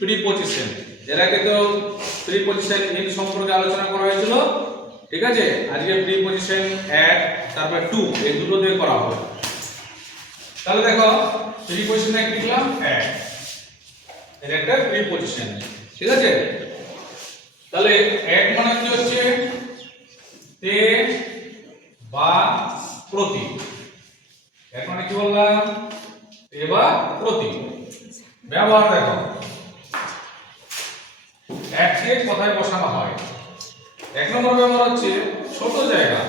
Preposition, এর আগে তো প্রিপজিশন ইন সম্পর্কে আলোচনা করা হয়েছিল, ঠিক আছে। আজকে প্রিপজিশন অ্যাট তারপর টু এই দুটো দিয়ে করা হবে। তাহলে দেখো প্রিপজিশনে কি লিখলাম অ্যাট, এর একটা প্রিপজিশন, ঠিক আছে। তাহলে অ্যাট মানে কি হচ্ছে তে বা প্রতি। অ্যাট মানে কি বললাম তে বা প্রতি। ব্যবহার দেখো অ্যাট কে কোথায় বসানো হয়। এক নম্বর ব্যবহার হচ্ছে ছোট জায়গা,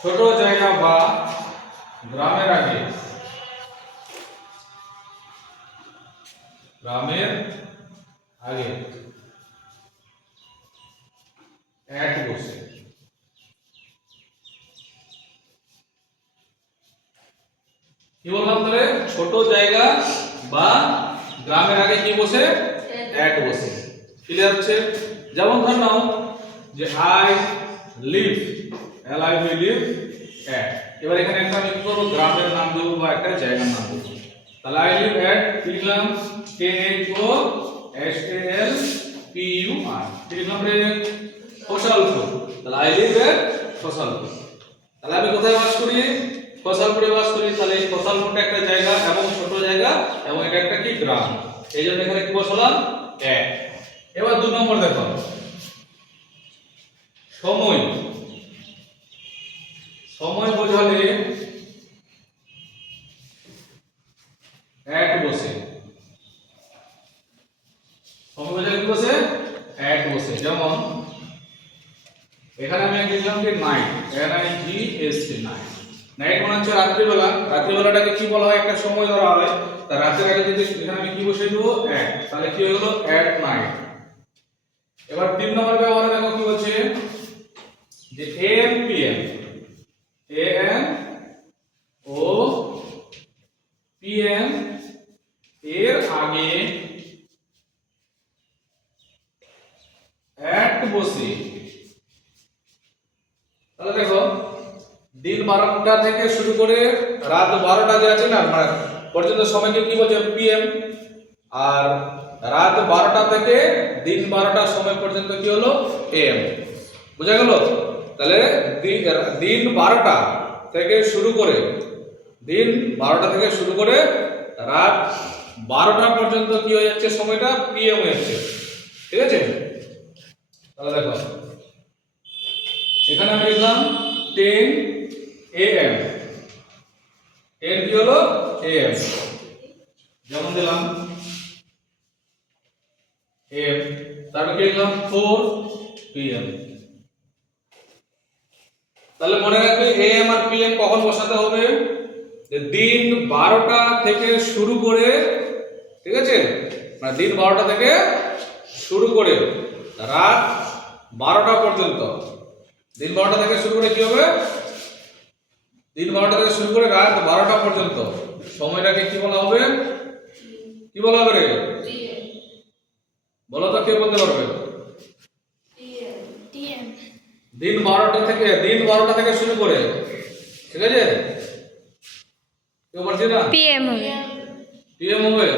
ছোট জায়গা বা গ্রামের আগে, গ্রামের আগে অ্যাট বসে। কি বললাম তাহলে ছোট জায়গা বা গ্রামের আগে কি বসে অ্যাট বসে। ক্লিয়ার হচ্ছে? যেমন ধর নাও যে I live, L I V live at. এবার এখানে একটা আমি কি করব গ্রামের নাম দেব বা একটা জায়গার নাম দেব। তাহলে আই লিভ অ্যাট লিখলাম K H O S A L P U R, লিখলাম রে খোসালপুর। তাহলে আই লিভ অ্যাট খোসালপুর। তাহলে আমি কোথায় বাস করি? খোসালপুরে বাস করি। তাহলে এই খোসালপুরটা একটা জায়গা এবং ছোট জায়গা এবং এটা একটা কি গ্রাম, এই জন্য এখানে কি বসালাম অ্যাট। এবার 2 নম্বর দেখো সময়। সময় বোঝালে অ্যাট বসে। সময় বোঝালে কি বসে অ্যাট বসে। যেমন এখানে আমি লিখলাম যে night, N I G S T night. Night মানে হচ্ছে রাত্রিবেলা। রাত্রিবেলাটাকে কি বলা হয় একটা সময় ধরা হয়। তা রাতের আগে যদি এখানে আমি কি বসিয়ে দেবো অ্যাট, তাহলে কি হয়ে গেল অ্যাট নাইট। এবার 3 নম্বর ব্যবহারে দেখো কি বলছে যে M P M, A M O P M এর আগে অ্যাট বসে। তাহলে দেখো দিন 12টা থেকে শুরু করে রাত 12টা যে আছে না মানে পর্যন্ত সময়কে কি বলছে পিএম, আর রাত 12টা থেকে দিন 12টা সময় পর্যন্ত কি হলো এএম। বুঝা গেল? তাহলে দিন 12টা থেকে শুরু করে দিন 12টা থেকে শুরু করে রাত 12টা পর্যন্ত কি হয়ে যাচ্ছে সময়টা পিএম হয়ে যাচ্ছে, ঠিক আছে। তাহলে দেখো এখানে আমি লিখলাম 10 AM, 10 কি হলো AM, যেমন দিলাম AM। তারপর কি লিখলাম 4 PM। তাহলে মনে রাখবে AM আর PM কখন বসাতে হবে? যে দিন 12টা থেকে শুরু করে, ঠিক আছে, মানে দিন 12টা থেকে শুরু করে রাত 12টা পর্যন্ত। দিন 12টা থেকে শুরু করে কি হবে দিন 12টা থেকে শুরু করে রাত 12টা পর্যন্ত সময়টাকে কি বলা হবে? কি বলা হবে রে? বলো তো, কে বলতে পারবে? দিন 12টা থেকে শুরু করে, ঠিক আছে, কেউ পারছে না? পিএম হবে। পিএম হবে।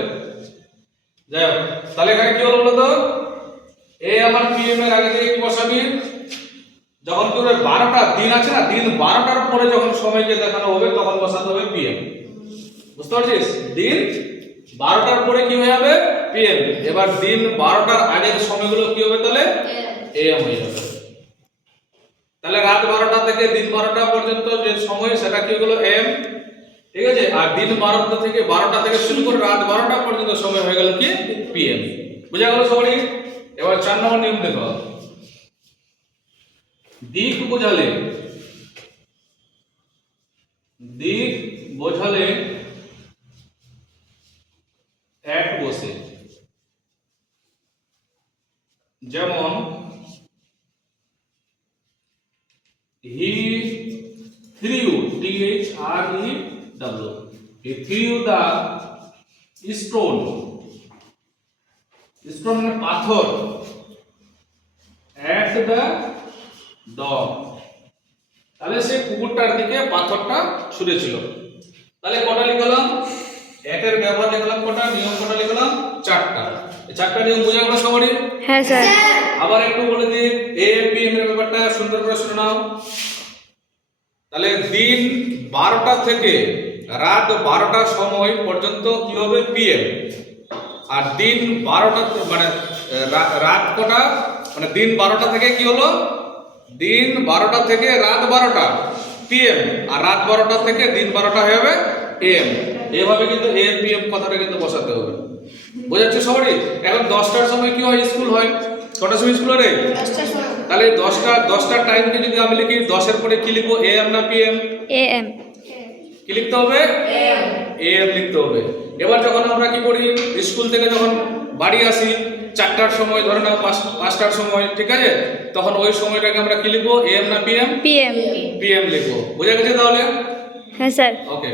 যাই হোক, তাহলে এখানে কি হলো বলো তো, এ আমার পিএম এর আগে থেকে কি বসাবি? যখন তোর 12টা দিন আছে না, দিন 12টার পরে যখন সময়কে দেখানো হবে তখন বসাতে হবে পিএম। বুঝতে পারছিস? দিন 12টার পরে কি হয়ে যাবে পিএম। এবার দিন 12টার আগের সময়গুলো কি হবে তাহলে এএম হয়ে যাবে। তাহলে রাত 12টা থেকে দিন 12টা পর্যন্ত যে সময় সেটা কি হলো এম, ঠিক আছে। আর দিন 12টা থেকে শুরু করে রাত 12টা পর্যন্ত সময় হয়ে গেল কি পিএম। বুঝা গেল সবাই? এবার 4 নম্বর নিয়ম দেখো, দিক বোঝালে, দিক বোঝালে অ্যাট বসে। যেমন he threw, THREW, he threw the stone, stone মানে পাথর, at the dog, তাহলে সেই কুকুরটার দিকে পাথরটা ছুঁড়েছিল। তাহলে কটা লিখলাম? একের ব্যবহার লিখলাম কটা, নিয়ম কটা লিখলাম? 4টা। এই 4টা নিয়ম বোঝা গেল সবারই? হ্যাঁ স্যার। আবার একটু বলে দিই এএম পিএম এর ব্যাপারটা সুন্দর করে শুনে নাও। তাহলে দিন 12টা থেকে রাত 12টার সময় পর্যন্ত কি হবে? পিএম। আর দিন 12টা মানে রাত কটা মানে দিন 12টা থেকে কি হলো? দিন 12টা থেকে রাত 12টা পিএম, আর রাত 12টা থেকে দিন 12টা হয়ে যাবে এএম। এভাবে কিন্তু এএম পিএম কথাটা কিন্তু বসাতে হবে। বোঝাচ্ছে সবারই? এখন 10টার সময় কি হয়? স্কুল হয়। কটার সময় স্কুল হয় রে? তাহলে 10টার টাইমকে যদি আমি লিখি 10 এর পরে কি লিখবো? এএম না পিএম? এএম। কি লিখতে হবে? এএম লিখতে হবে। এবার যখন আমরা কি করি, স্কুল থেকে যখন বাড়ি আসি 4টার সময়, ধরে নাও 5টার সময়, ঠিক আছে, তখন ওই সময়টাকে আমরা কি লিখবো? এএম না পিএম? পিএম। পিএম লিখবো। বোঝা গেছে তাহলে? হ্যাঁ স্যার। ওকে।